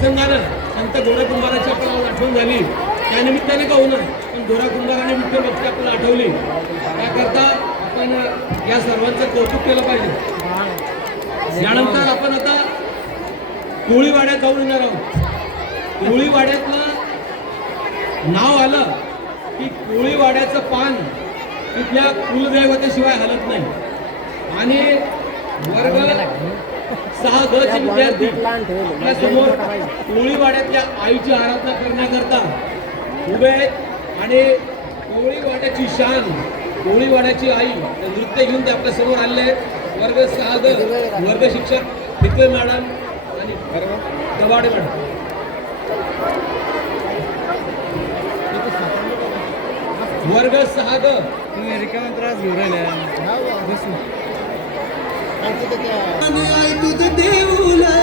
प्रसंगानं संत गोरा कुंभाराची आपल्याला आठवण झाली, त्यानिमित्ताने का होणार पण गोरा कुंभाराने मुख्य व्यक्ती आपल्याला आठवली, त्याकरता आपण या सर्वांचं कौतुक केलं पाहिजे. यानंतर आपण आता कोळीवाड्यात जाऊन येणार आहोत. कोळीवाड्यातलं नाव आलं की कोळीवाड्याचं पान तिथल्या कुलदैवतेशिवाय हलत नाही. आणि वर्ग 6 ग चे विद्यार्थी आपल्या समोर कोळीवाड्यातल्या आईची आराधना करण्याकरता उभे आहेत आणि कोळीवाड्याची शान, कोळीवाड्याची आई नृत्य घेऊन ते आपल्या समोर आलेले आहेत. वर्ग 6 ग वर्ग शिक्षक हितवे मॅडम आणि दबाडे मॅडम. वर्ग 6 ग रिकामा त्रास घेऊन राहिला. तुझं देऊला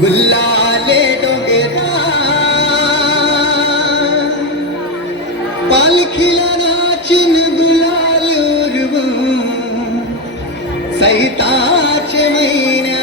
गुल्लाले डोगेरा पालखीला नाचिन गुलाल उरवून सैताचे महिन्या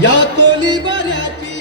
या कोली बऱ्याची